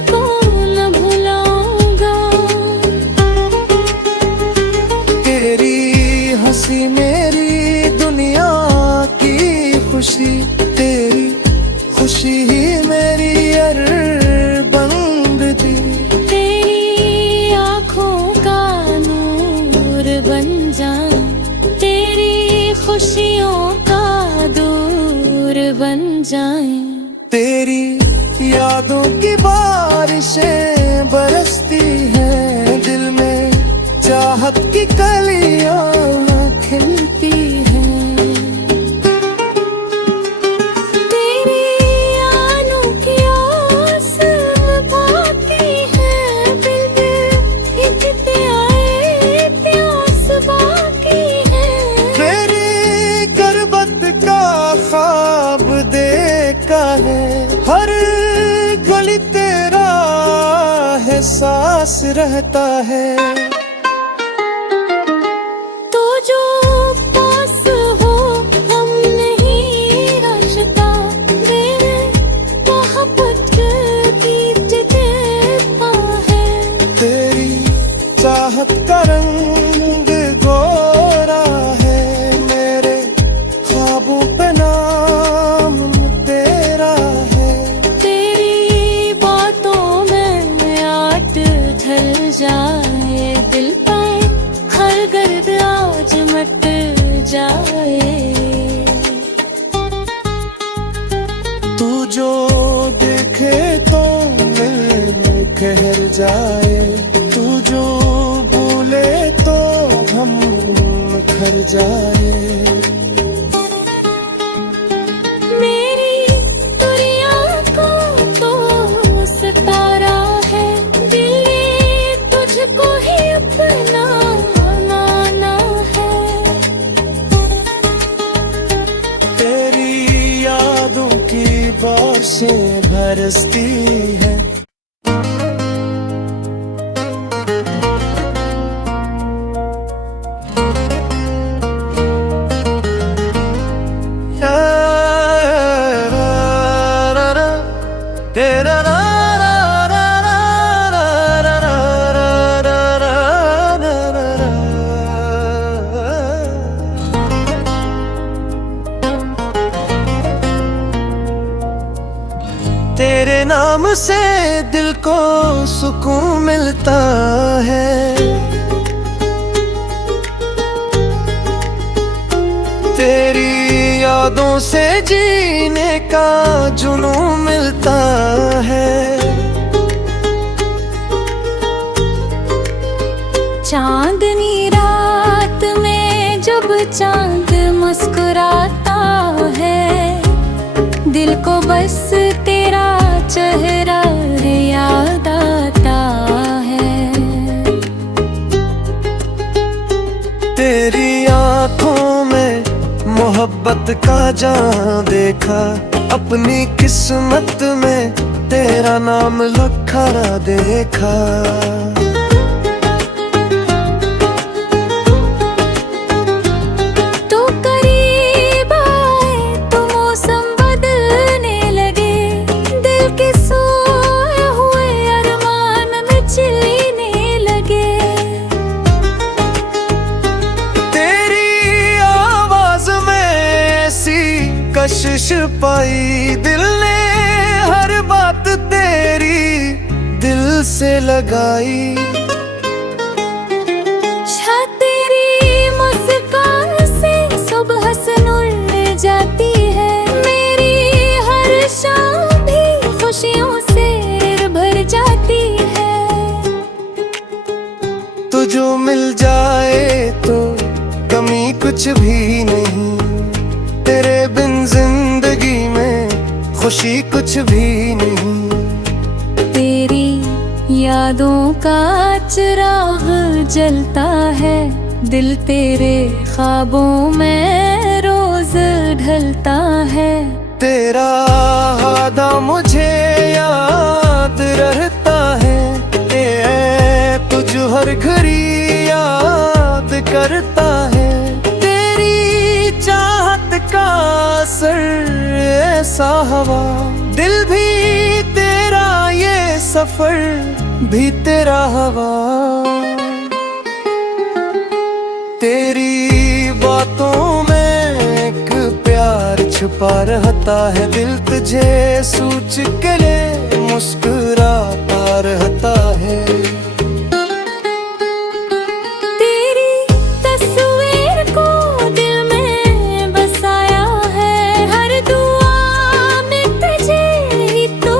तुझको न भुलाऊंगा। तेरी हंसी मेरी दुनिया की खुशी, तेरी खुशी ही मेरी अरबंद थी। तेरी आँखों का नूर बन जाए, तेरी खुशियों का दूर बन जाए। तेरी यादों की बारिशें बरसती हैं दिल में, चाहत की कलियां खिलती हैं। तेरी अनोखी आस बाकी है, दिल में एक प्यारे प्यास बाकी है। तेरी गुर्बत का ख्वाब देखा है, हर गली तेरा एहसास रहता है। तो जो पास हो हम नहीं रास्ता, मेरे मोहब्बत की देता है। तेरी चाहत का रंग गोरा है, मेरे ख्वाबों पे नाम तेरा है। तेरी बातों में आट ढल जाए, दिल पर हर गर्द आज मट जाए। तू जो देखे तो दिल ठहर जाए, तू जो भूले तो हम खर जाए। मेरी दुनिया को तो सितारा है, दिल तुझको ही अपना माना है। तेरी यादों की बारिशें बरसती हैं। तेरे नाम से दिल को सुकून मिलता है, तेरी यादों से जीने का जुनून मिलता है। चांदनी रात में जब चांद मुस्कुराता है, दिल को बस तेरा चेहरा याद आता है। तेरी आँखों में मोहब्बत का जान देखा, अपनी किस्मत में तेरा नाम लिखा ना देखा। तो करीब आए तो मौसम बदलने लगे, दिल के सोए हुए अरमान में चिल्लाने लगे। तेरी आवाज में ऐसी कशिश पाई, दिल ने हर बात तेरी दिल से लगाई। तेरी मुस्कान से सुबह सुन जाती है, मेरी हर शाम भी खुशियों से भर जाती है। तू जो मिल जाए तो कमी कुछ भी नहीं, तेरे बिन जिंदगी में खुशी कुछ भी नहीं। तेरी यादों का चिराग जलता है, दिल तेरे ख्वाबों में रोज ढलता है। तेरा वादा मुझे याद रहता है, तुझ हर घड़ी याद करता है। तेरी चाहत का असर ऐसा हवा, दिल भी तेरा ये सफर भी तेरा हवा। तेरी बातों में एक प्यार छुपा रहता है, दिल तुझे सोच के ले मुस्कुराता रहता है। तेरी तस्वीर को दिल में बसाया है, हर दुआ में तुझे ही तो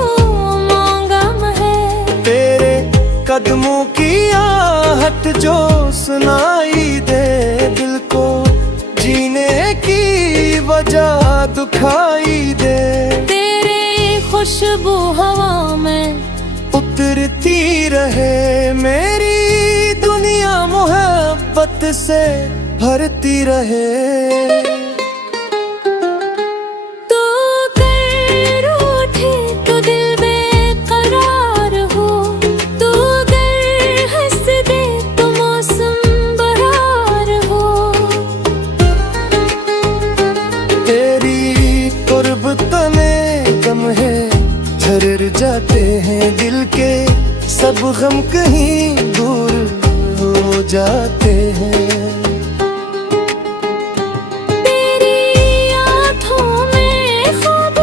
मांगा है। तेरे कदमों की आहट जो सुनाई दे, दिल को जीने की वजह दुखाई दे। तेरे खुशबू हवा में उतरती रहे, मेरी दुनिया मोहब्बत से भरती रहे। तू कर उठे तो दिल बेकरार हो, तू अगर हंस दे तो मौसम बहार हो। तेरी कुर्बत में गम है झर जाते हैं, दिल के सब गम कहीं दूर हो जाते हैं। तेरी आँखों में ख्वाब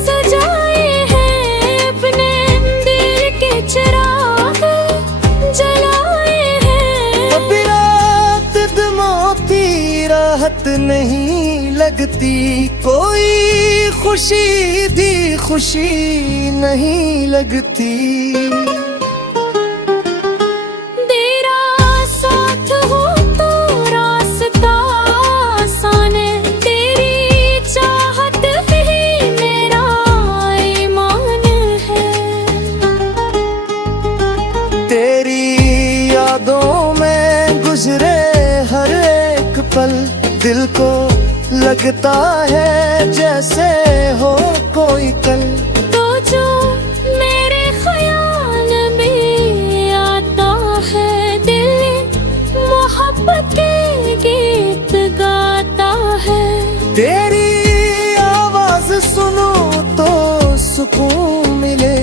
सजाए हैं, अपने दिल के चिराग जलाए हैं। कभी रात मोती राहत नहीं लगती, कोई खुशी दी खुशी नहीं लगती। तेरा साथ हो तो रास्ता आसान है, तेरी चाहत ही मेरा ईमान है। तेरी यादों में गुजरे हर एक पल, दिल को लगता है जैसे हो कोई कल। तो जो मेरे ख्याल में आता है, दिल मोहब्बत के गीत गाता है। तेरी आवाज सुनो तो सुकून मिले,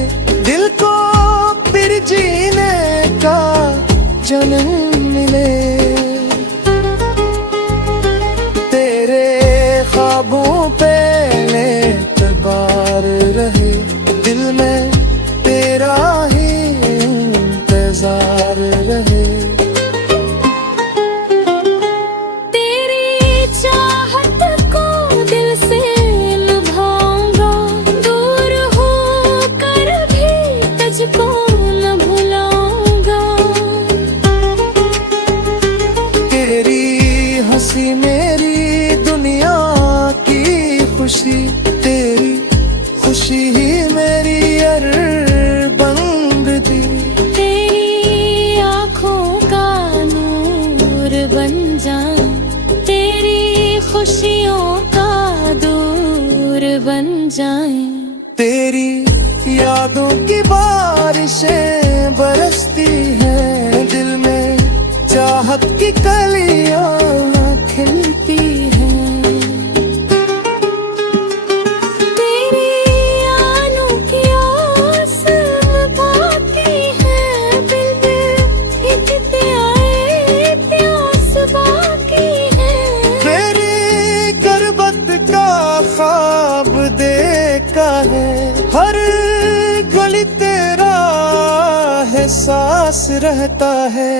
दिल को फिर जीने का जन्म मिले। तेरे ख्वाबों पे एतबार रहे, दिल में तेरा ही इंतजार रहे। तेरी चाहत को दिल से लुभाऊंगा, दूर होकर भी तुझको न भुलाऊंगा। तेरी हंसी मेरी दुनिया की खुशी, तेरी खुशी ही मेरी अरबंद दी। तेरी आँखों का नूर बन जाए, तेरी खुशियों का दूर बन जाए। तेरी यादों की बारिशें बरसती हैं, दिल में चाहत की कलियां खिलती हैं। तेरी आनों की आस में बाकी है, दिल इतने आए प्यास बाकी है। मेरी गुर्बत का ख्वाब देखा है, हर गली तेरा एहसास रहता है।